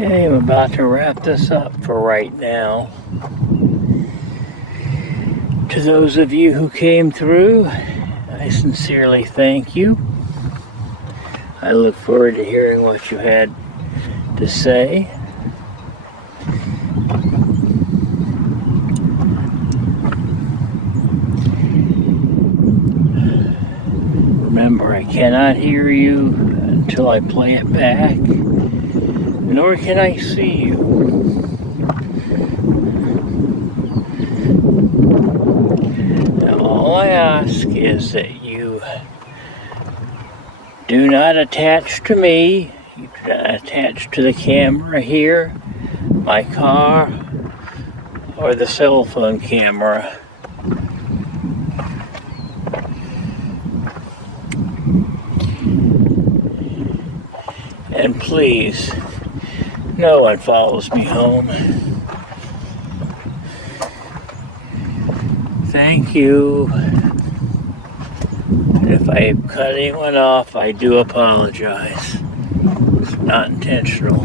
Okay, I'm about to wrap this up for right now. To those of you who came through, I sincerely thank you. I look forward to hearing what you had to say. Remember, I cannot hear you until I play it back, nor can I see you. Now, all I ask is that you do not attach to me, you do not attach to the camera here, my car, or the cell phone camera. And please, no one follows me home. Thank you. And if I cut anyone off, I do apologize. It's not intentional.